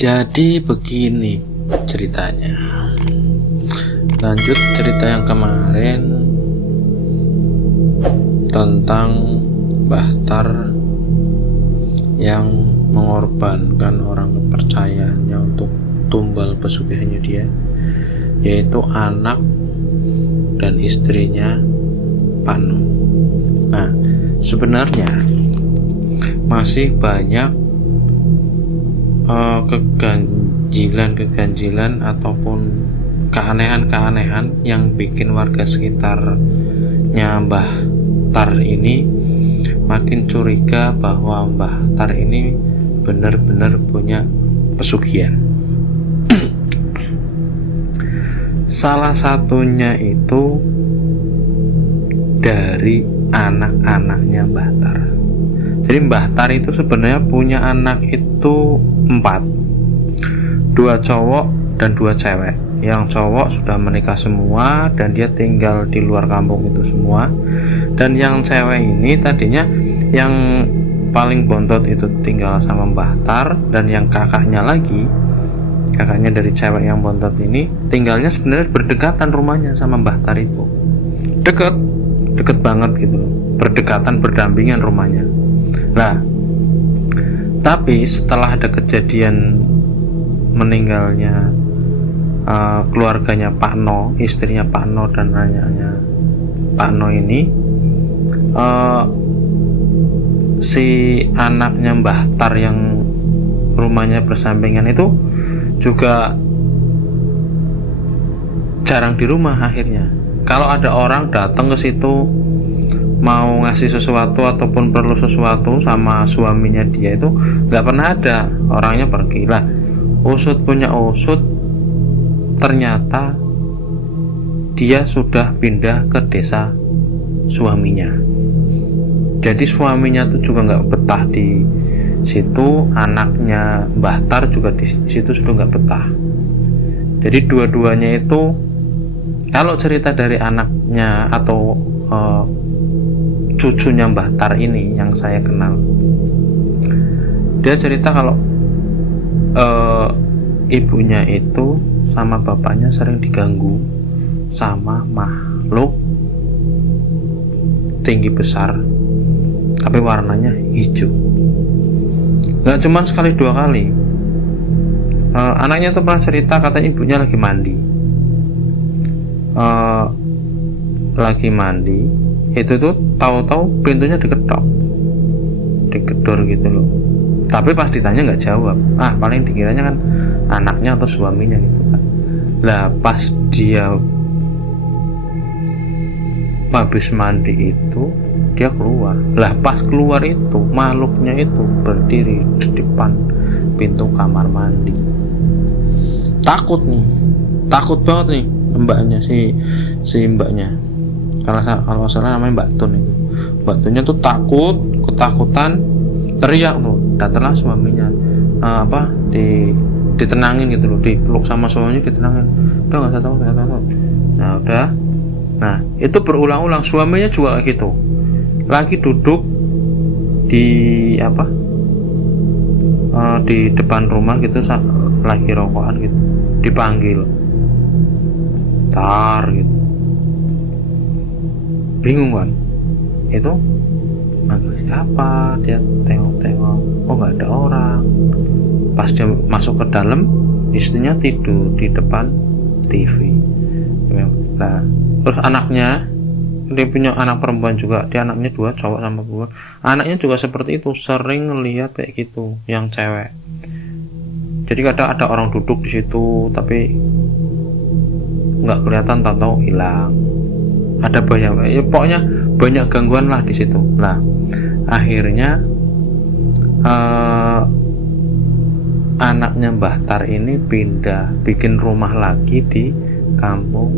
Jadi begini ceritanya. Lanjut cerita yang kemarin tentang Mbah Tar yang mengorbankan orang kepercayaannya untuk tumbal pesugihannya dia, yaitu anak dan istrinya Pak No. Nah, sebenarnya masih banyak keganjilan ataupun keanehan-keanehan yang bikin warga sekitarnya Mbah Tar ini makin curiga bahwa Mbah Tar ini benar-benar punya pesugihan. Salah satunya itu dari anak-anaknya Mbah Tar. Jadi Mbah Tar itu sebenarnya punya anak itu 4, 2 cowok dan 2 cewek. Yang cowok sudah menikah semua dan dia tinggal di luar kampung itu semua. Dan yang cewek ini tadinya yang paling bontot itu tinggal sama Mbah Tar, dan yang kakaknya dari cewek yang bontot ini tinggalnya sebenarnya berdekatan rumahnya sama Mbah Tar itu. Deket banget gitu loh. Berdekatan, berdampingan rumahnya. Nah, tapi setelah ada kejadian meninggalnya keluarganya Pak No, istrinya Pak No dan anaknya Pak No ini, si anaknya Mbah Tar yang rumahnya bersampingan itu juga jarang di rumah. Akhirnya kalau ada orang datang ke situ mau ngasih sesuatu ataupun perlu sesuatu sama suaminya dia, itu nggak pernah ada, orangnya pergi. Lah, usut punya usut, ternyata dia sudah pindah ke desa suaminya. Jadi suaminya tuh juga nggak betah di situ, anaknya Mbah Tar juga di situ sudah nggak betah. Jadi dua-duanya itu, kalau cerita dari anaknya atau cucunya Mbah Tar ini yang saya kenal, dia cerita kalau ibunya itu sama bapaknya sering diganggu sama makhluk tinggi besar tapi warnanya hijau. Gak cuman sekali 2 kali. Anaknya tuh pernah cerita katanya ibunya lagi mandi, itu tuh tahu-tahu pintunya digedor gitu loh. Tapi pas ditanya nggak jawab. Paling dikiranya kan anaknya atau suaminya gitu kan. Lah pas dia habis mandi itu dia keluar. Lah pas keluar itu makhluknya itu berdiri di depan pintu kamar mandi. Takut banget nih mbaknya, si mbaknya. Kalau salah namanya Mbak Tun itu. Mbak Tunnya tuh ketakutan, teriak tuh. Datanglah suaminya, ditenangin gitu loh, dipeluk sama suaminya, ditenangin. Udah nggak usah takut. Nah udah. Nah itu berulang-ulang, suaminya juga kayak gitu. Lagi duduk di di depan rumah gitu, lagi rokokan gitu, dipanggil Tar gitu. Bingung kan, itu manggil siapa, dia tengok-tengok, nggak ada orang. Pas dia masuk ke dalam, istrinya tidur di depan TV. Nah terus anaknya, dia punya anak perempuan juga, dia anaknya 2, cowok sama perempuan. Anaknya juga seperti itu, sering ngelihat kayak gitu yang cewek. Jadi kadang ada orang duduk di situ tapi nggak kelihatan, tahu-tahu hilang. Ada pokoknya banyak gangguan lah di situ. Nah akhirnya anaknya Mbah Tar ini pindah, bikin rumah lagi di kampung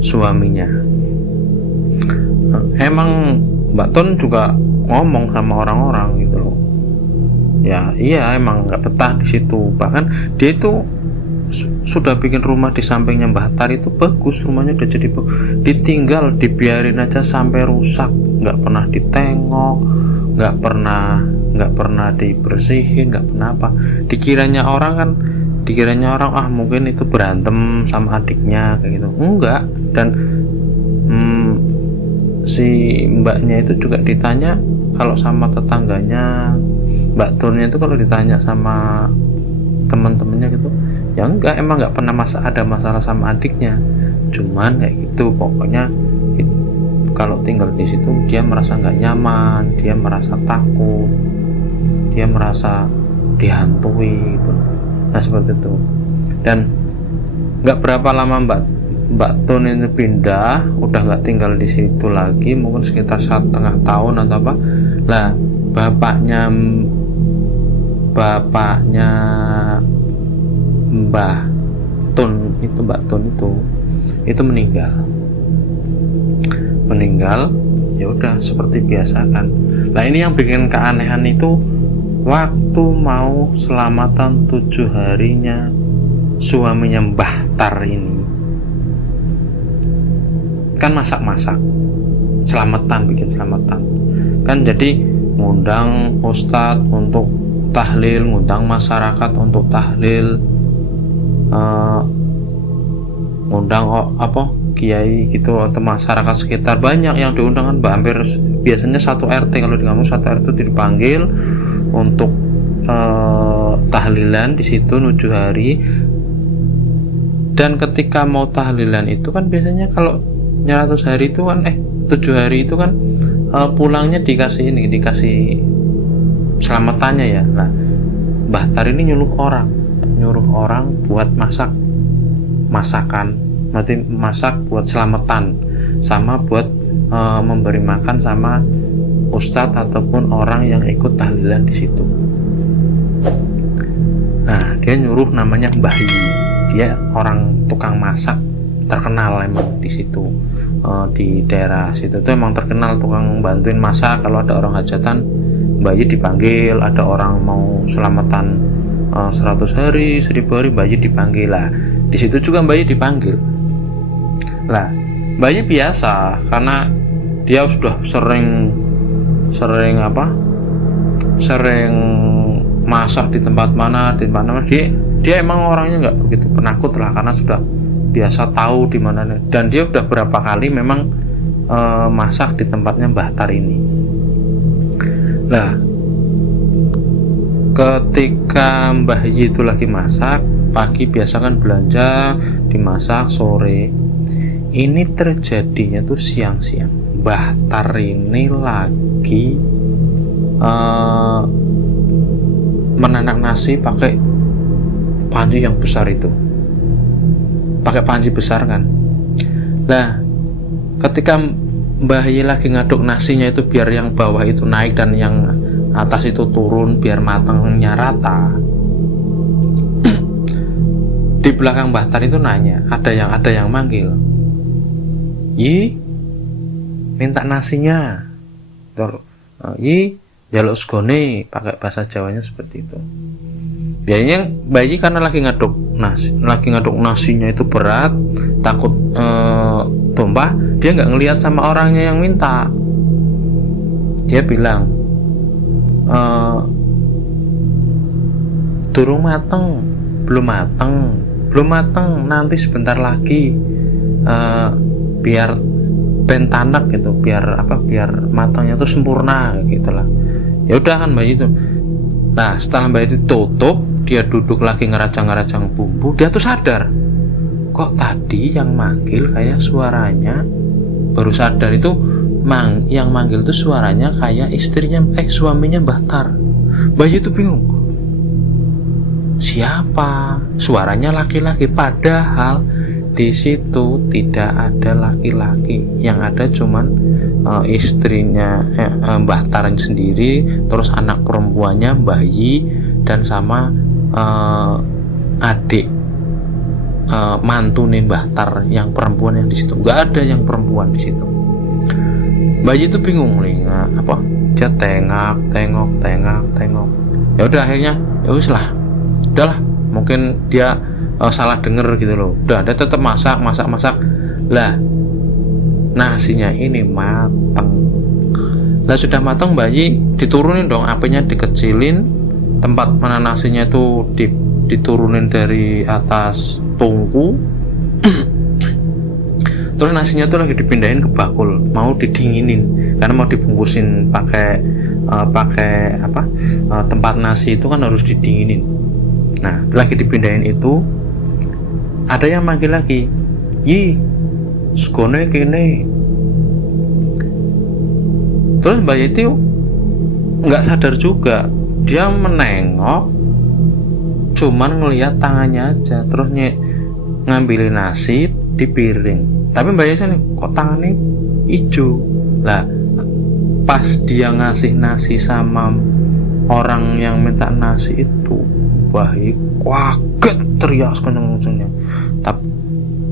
suaminya. Emang Mbak Tun juga ngomong sama orang-orang gitu loh. Ya iya, emang nggak betah di situ. Bahkan dia itu sudah bikin rumah di sampingnya Mbah Tar itu bagus, rumahnya udah jadi ditinggal, dibiarin aja sampai rusak, nggak pernah ditengok, nggak pernah dibersihin, nggak pernah apa. Dikiranya orang mungkin itu berantem sama adiknya kayak gitu, enggak. Dan si mbaknya itu juga ditanya kalau sama tetangganya, Mbak Turnya itu kalau ditanya sama teman-temannya gitu, ya enggak, emang nggak pernah ada masalah sama adiknya, cuman kayak gitu. Pokoknya kalau tinggal di situ dia merasa nggak nyaman, dia merasa takut, dia merasa dihantui gitu. Nah seperti itu. Dan nggak berapa lama Mbak Tun ini pindah, udah nggak tinggal di situ lagi, mungkin sekitar 1,5 tahun atau apa. Lah bapaknya Mbak Tun itu meninggal. Ya udah seperti biasa kan. Nah ini yang bikin keanehan itu, waktu mau selamatan 7 harinya suaminya Mbah Tar ini kan masak bikin selamatan kan, jadi ngundang ustadz untuk tahlil, ngundang masyarakat untuk tahlil, ngundang kiai gitu atau masyarakat sekitar, banyak yang diundang kan, hampir biasanya 1 RT, kalau di kampung 1 RT itu dipanggil untuk tahlilan di situ 7 hari. Dan ketika mau tahlilan itu kan biasanya kalau 100 hari itu kan 7 hari itu kan pulangnya dikasih selamatannya ya. Nah Mbah Tar ini nyuruh orang buat masakan, nanti masak buat selamatan, sama buat memberi makan sama ustadz ataupun orang yang ikut tahlilan di situ. Nah dia nyuruh namanya Mbah Yi, dia orang tukang masak terkenal emang di situ, di daerah situ tuh emang terkenal tukang bantuin masak. Kalau ada orang hajatan, Mbah Yi dipanggil, ada orang mau selamatan 100 hari, 1000 hari, Mbah Yi dipanggil. Lah di situ juga Mbah Yi dipanggil. Lah Mbah Yi biasa karena dia sudah sering masak di tempat mana, dia emang orangnya nggak begitu penakut lah, karena sudah biasa tahu di mana, dan dia udah berapa kali memang masak di tempatnya Mbah Tar ini. Nah ketika Mbah Yi itu lagi masak, pagi biasa kan belanja, dimasak sore. Ini terjadinya tuh siang-siang. Mbah Tar ini lagi menanak nasi pakai panci yang besar itu, pakai panci besar kan. Nah ketika Mbah Yi lagi ngaduk nasinya itu biar yang bawah itu naik dan yang atas itu turun biar matangnya rata, di belakang Mbah Tar itu nanya, ada yang manggil, Yi minta nasinya, Yi jaluk segone, pakai bahasa Jawanya seperti itu. Biasanya Mbah Yi karena lagi ngaduk nasinya itu berat, takut tumpah, dia nggak ngelihat sama orangnya yang minta. Dia bilang, belum mateng, nanti sebentar lagi, biar bentanak gitu, biar matangnya tuh sempurna gitulah. Ya udah kan Mbah Yi itu. Nah setelah Mbah Yi itu tutup, dia duduk lagi ngerajang bumbu, dia tuh sadar, kok tadi yang manggil kayak suaranya, baru sadar itu yang manggil tuh suaranya kayak suaminya Mbah Tar. Mbah Yi itu bingung, siapa? Suaranya laki-laki, padahal di situ tidak ada laki-laki, yang ada cuman istrinya Mbah Tar sendiri, terus anak perempuannya Mbah Yi, dan sama adik mantu nih Mbah Tar yang perempuan yang di situ. Nggak ada yang perempuan di situ. Mbah Yi itu bingung nih, dia tengok. Ya udah akhirnya ya wis lah, udahlah, mungkin dia salah denger gitu loh. Udah ada tetap masak lah, nasinya ini mateng. Lah sudah matang, bayi diturunin dong, apinya dikecilin, tempat mana nasinya itu diturunin dari atas tungku. Terus nasinya tuh lagi dipindahin ke bakul, mau didinginin karena mau dibungkusin pakai tempat nasi itu kan harus didinginin. Nah, lagi dipindahin itu ada yang manggil lagi, "Yi, skone kene." Terus Mbak Yeti nggak sadar juga, dia menengok, cuman ngelihat tangannya aja, terus ngambilin nasi di piring. Tapi Mbak Yeti kok tangannya hijau. Lah pas dia ngasih nasi sama orang yang minta nasi itu, Mbak Yeti kaget, teriak sekencang-kencangnya. Tapi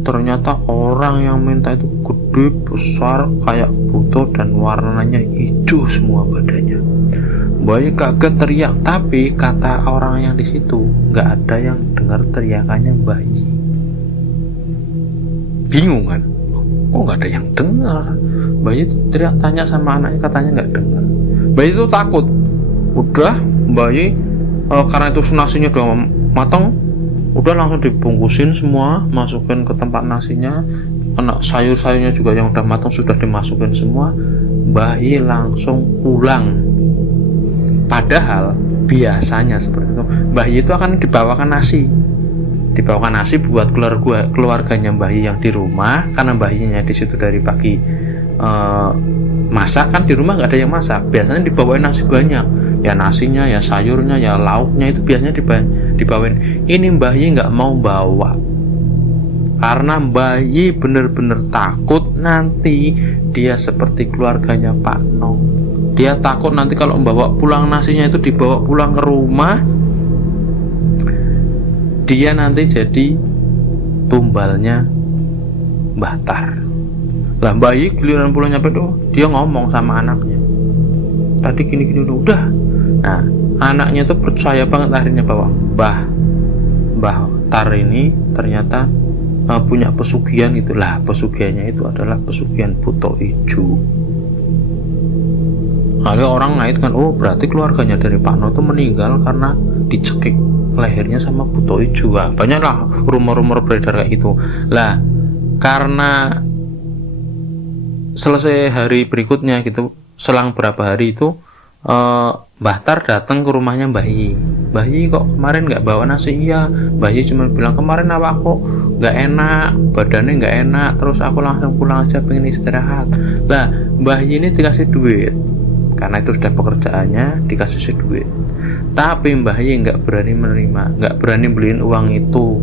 ternyata orang yang minta itu gede, besar, kayak buto, dan warnanya hijau semua badannya. Bayi kaget, teriak, tapi kata orang yang di situ nggak ada yang dengar teriakannya bayi. Bingung kan? Kok nggak ada yang dengar? Bayi itu teriak, tanya sama anaknya, katanya nggak dengar. Bayi itu takut. Udah, bayi karena itu nasinya udah matang, udah langsung dibungkusin semua, masukin ke tempat nasinya. Anak sayur-sayurnya juga yang udah matang sudah dimasukin semua. Bayi langsung pulang. Padahal biasanya seperti itu, bayi itu akan dibawakan nasi buat keluarganya bayi yang di rumah, karena bayinya di situ dari pagi masak kan, di rumah nggak ada yang masak, biasanya dibawain nasi banyak, ya nasinya, ya sayurnya, ya lauknya itu biasanya dibawain. Ini bayi nggak mau bawa karena bayi bener-bener takut nanti dia seperti keluarganya Pak No. Dia takut nanti kalau membawa pulang nasinya itu dibawa pulang ke rumah, dia nanti jadi tumbalnya Mbah Tar. Lah bayi giliran pulang nyampe tuh, dia ngomong sama anaknya, tadi gini udah. Nah, anaknya tuh percaya banget akhirnya bahwa Mbah Tar ini ternyata punya pesugihan. Itulah pesugihannya itu adalah pesugihan buto ijo. Ada orang ngaitkan, oh berarti keluarganya dari Pak No tuh meninggal karena dicekik lehernya sama buto ijo. Banyaklah rumor-rumor beredar kayak gitu. Lah karena selesai hari berikutnya gitu, selang berapa hari itu Mbah Tar datang ke rumahnya Bayi kok kemarin nggak bawa nasi? Iya, Bayi cuma bilang kemarin aku nggak enak, badannya nggak enak, terus aku langsung pulang aja, pengen istirahat. Lah Bayi ini dikasih duit karena itu sudah pekerjaannya, dikasih duit. Tapi Mbah Ye nggak berani menerima, nggak berani beliin uang itu.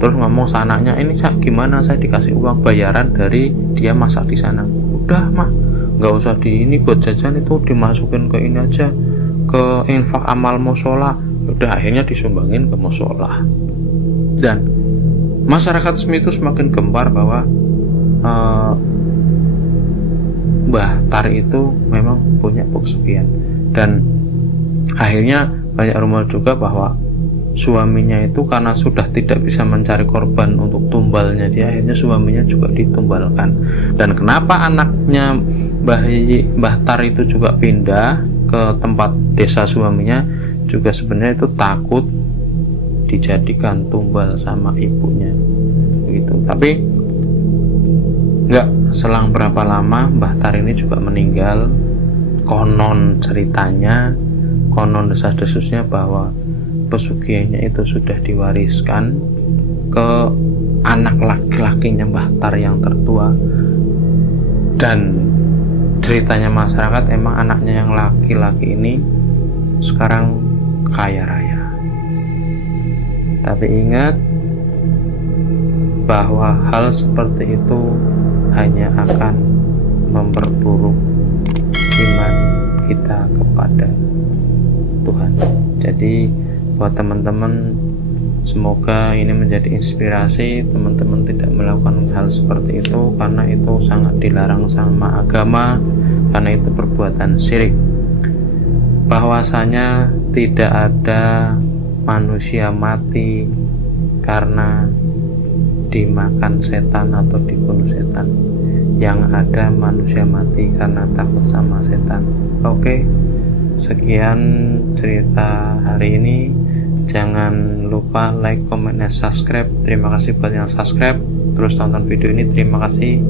Terus ngomong sama anaknya, ini gimana, saya dikasih uang bayaran dari dia masak di sana. Udah mak, nggak usah ini buat jajan, itu dimasukin ke ini aja, ke infak amal musola. Udah akhirnya disumbangin ke musola. Dan masyarakat Semi itu semakin gempar bahwa Mbah Tar itu memang punya pesugihan. Dan akhirnya banyak rumor juga bahwa suaminya itu karena sudah tidak bisa mencari korban untuk tumbalnya dia, akhirnya suaminya juga ditumbalkan. Dan kenapa anaknya Mbah Tar itu juga pindah ke tempat desa suaminya juga sebenarnya itu takut dijadikan tumbal sama ibunya gitu. Tapi nggak selang berapa lama Mbah Tar ini juga meninggal. Konon ceritanya, konon desas-desusnya bahwa pesugihannya itu sudah diwariskan ke anak laki-lakinya Mbah Tar yang tertua. Dan ceritanya masyarakat emang anaknya yang laki-laki ini sekarang kaya raya. Tapi ingat bahwa hal seperti itu hanya akan memperburuk iman kita kepada Tuhan. Jadi buat teman-teman, semoga ini menjadi inspirasi teman-teman tidak melakukan hal seperti itu, karena itu sangat dilarang sama agama, karena itu perbuatan syirik. Bahwasanya tidak ada manusia mati karena dimakan setan atau dibunuh setan. Yang ada manusia mati karena takut sama setan. Oke, sekian cerita hari ini. Jangan lupa like, comment, dan subscribe. Terima kasih buat yang subscribe. Terus tonton video ini. Terima kasih.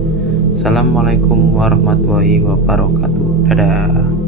Assalamualaikum warahmatullahi wabarakatuh. Dadah.